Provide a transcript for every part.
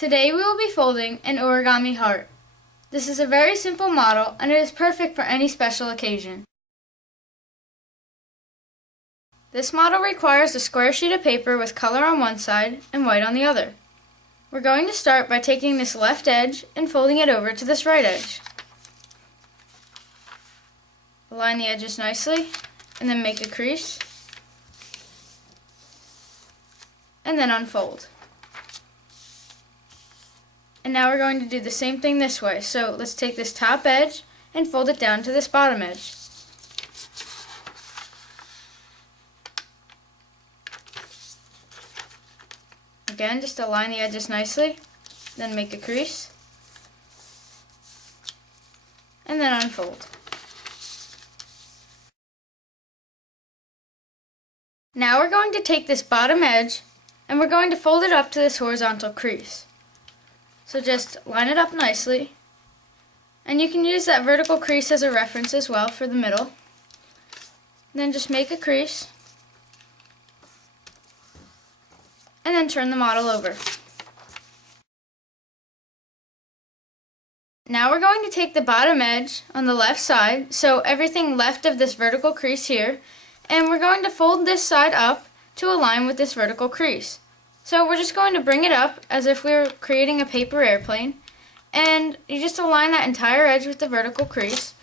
Today we will be folding an origami heart. This is a very simple model and it is perfect for any special occasion. This model requires a square sheet of paper with color on one side and white on the other. We're going to start by taking this left edge and folding it over to this right edge. Align the edges nicely and then make a crease and then unfold. And now we're going to do the same thing this way. So let's take this top edge and fold it down to this bottom edge. Again, just align the edges nicely, then make a crease, and then unfold. Now we're going to take this bottom edge and we're going to fold it up to this horizontal crease. So just line it up nicely, and you can use that vertical crease as a reference as well for the middle. Then just make a crease, and then turn the model over. Now we're going to take the bottom edge on the left side, so everything left of this vertical crease here, and we're going to fold this side up to align with this vertical crease. So we're just going to bring it up as if we were creating a paper airplane, and you just align that entire edge with the vertical crease,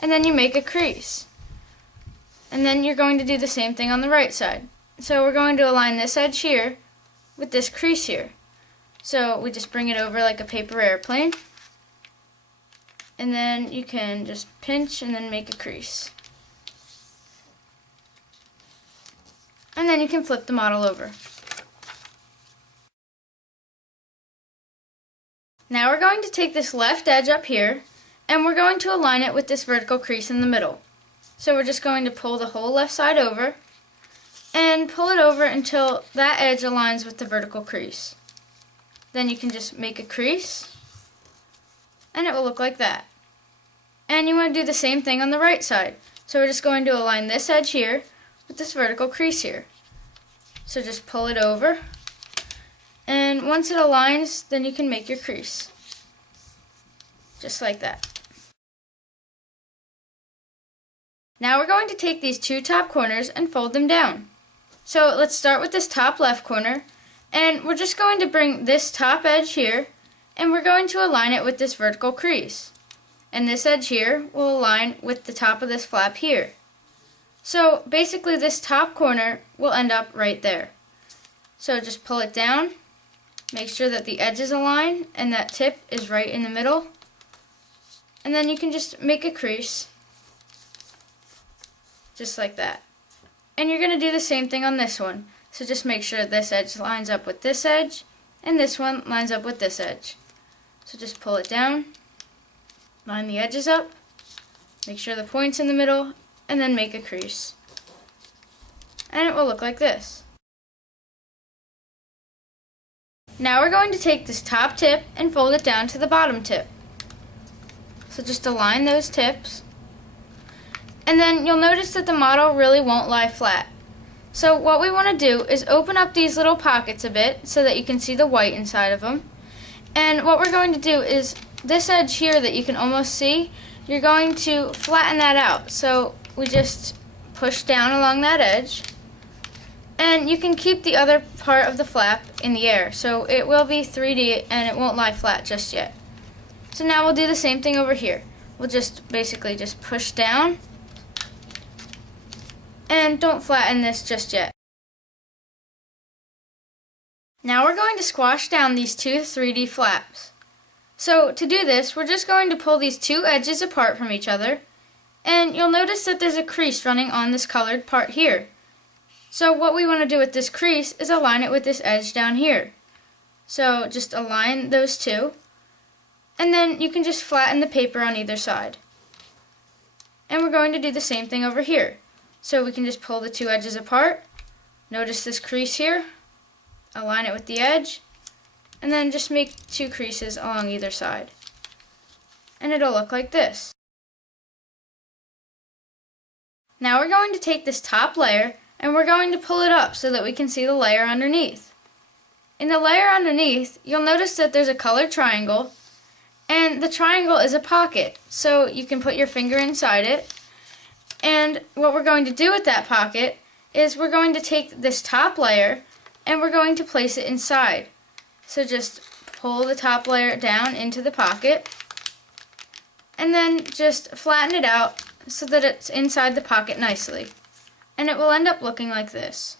and then you make a crease. And then you're going to do the same thing on the right side. So we're going to align this edge here with this crease here. So we just bring it over like a paper airplane, and then you can just pinch and then make a crease. And then you can flip the model over. Now we're going to take this left edge up here and we're going to align it with this vertical crease in the middle. So we're just going to pull the whole left side over and pull it over until that edge aligns with the vertical crease. Then you can just make a crease and it will look like that. And you want to do the same thing on the right side. So we're just going to align this edge here with this vertical crease here. So just pull it over, and once it aligns, then you can make your crease. Just like that. Now we're going to take these two top corners and fold them down. So let's start with this top left corner, and we're just going to bring this top edge here, and we're going to align it with this vertical crease. And this edge here will align with the top of this flap here. So basically this top corner will end up right there. So just pull it down, make sure that the edges align and that tip is right in the middle, and then you can just make a crease just like that. And you're going to do the same thing on this one. So just make sure this edge lines up with this edge and this one lines up with this edge. So just pull it down, line the edges up, make sure the point's in the middle, and then make a crease. And it will look like this. Now we're going to take this top tip and fold it down to the bottom tip. So just align those tips. And then you'll notice that the model really won't lie flat. So what we want to do is open up these little pockets a bit so that you can see the white inside of them. And what we're going to do is this edge here that you can almost see, you're going to flatten that out. So we just push down along that edge, and you can keep the other part of the flap in the air, so it will be 3D and it won't lie flat just yet. So now we'll do the same thing over here. We'll just basically just push down, and don't flatten this just yet. Now we're going to squash down these two 3D flaps. So to do this, we're just going to pull these two edges apart from each other, and you'll notice that there's a crease running on this colored part here. So what we want to do with this crease is align it with this edge down here. So just align those two, and then you can just flatten the paper on either side. And we're going to do the same thing over here. So we can just pull the two edges apart, notice this crease here, align it with the edge, and then just make two creases along either side. And it'll look like this. Now we're going to take this top layer and we're going to pull it up so that we can see the layer underneath. in the layer underneath, you'll notice that there's a colored triangle, and the triangle is a pocket, so you can put your finger inside it. And what we're going to do with that pocket is we're going to take this top layer and we're going to place it inside. So just pull the top layer down into the pocket and then just flatten it out so that it's inside the pocket nicely. And it will end up looking like this.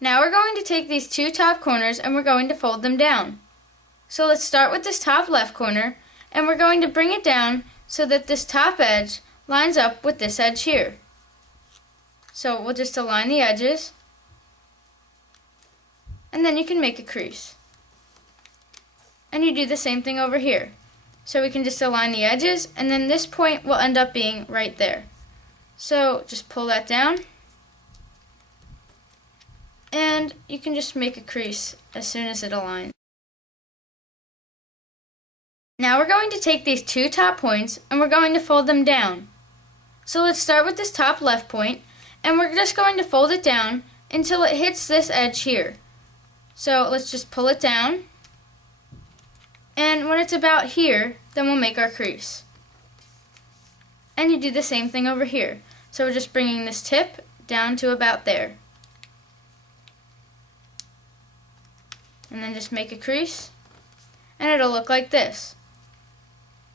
Now we're going to take these two top corners and we're going to fold them down. So let's start with this top left corner and we're going to bring it down so that this top edge lines up with this edge here. So we'll just align the edges and then you can make a crease. And you do the same thing over here. So we can just align the edges and then this point will end up being right there. So just pull that down and you can just make a crease as soon as it aligns. Now we're going to take these two top points and we're going to fold them down. So let's start with this top left point and we're just going to fold it down until it hits this edge here. So let's just pull it down, and when it's about here, then we'll make our crease. And you do the same thing over here. So we're just bringing this tip down to about there. And then just make a crease and it'll look like this.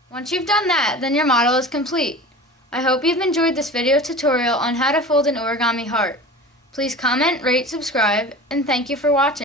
Once you've done that, then your model is complete. I hope you've enjoyed this video tutorial on how to fold an origami heart. Please comment, rate, subscribe, and thank you for watching.